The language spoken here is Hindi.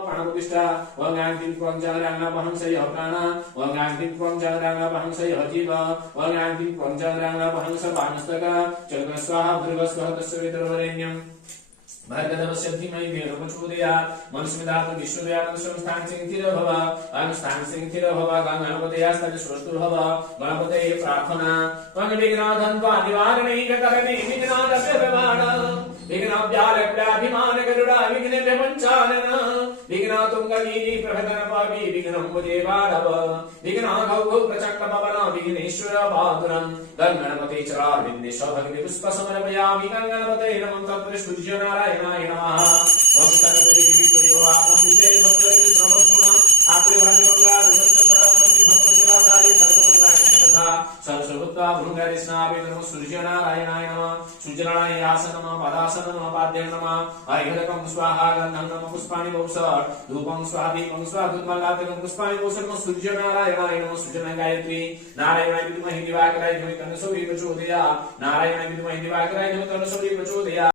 प्राणप्रतिष्ठा ओम गांधी त्वं जगरांगा बहंसय प्राण ओम गांधी त्वं जगरांगा बहंसय जीव ओम गांधी त्वं जगरांगा बहंस बाणस्तक चक्र स्वाहा भृग स्वाहा तस्य वितरवरेण्यम् भर्गधवस्य धीमहि धियो प्रचोदयात् मनुस्मितात् विश्वव्यापक संस्थान सिंहिर भव अनुष्ठान सिंहिर भव गणपतयास्तज स्वस्तु भव गणपतये प्रार्थना त्वं विघ्नाधं त्वा निवारणैककरणे विघ्नादस्य प्रमाण विघ्नाभ्यालक्ष्याभिमान गरुडा विघ्नेभ्य पञ्चानन विघ्नातुङ्गवीरी प्रभतनपापी विघ्नम्बुदेवाडव विघ्नाघौ प्रचण्ड पवन विघ्नेश्वर बहादुरं गणपते चरारविन्देश भक्ति पुष्प समर्पयामि गणपतये नमः तत्पुरुषपूज्य नारायणाय नमः ओम सर्वदेवी विष्णुदेव आपहिते संजय श्रवणगुण आत्रेभाग्यमंगला दुर्गतरमति भंगमंगलाकाले सर्वमंगलाय तथा सर्वभूता भृंगारि स्नापे नमः सूर्य नारायणाय नमः सूर्यनारायणाय आसन नमः पादासन नमः पाद्यं नमः हरिहरकं स्वाहा गन्धं नमः पुष्पाणि बहुसर धूपं स्वाहा दीपं स्वाहा धूपमालातं पुष्पाणि बहुसर नमः सूर्य नारायणाय नमः सूर्यनारायण गायत्री नारायणाय विद्महे दिवाकराय धीमहि तन्नो सूर्यः प्रचोदयात् नारायणाय विद्महे दिवाकराय धीमहि तन्नो सूर्यः प्रचोदयात्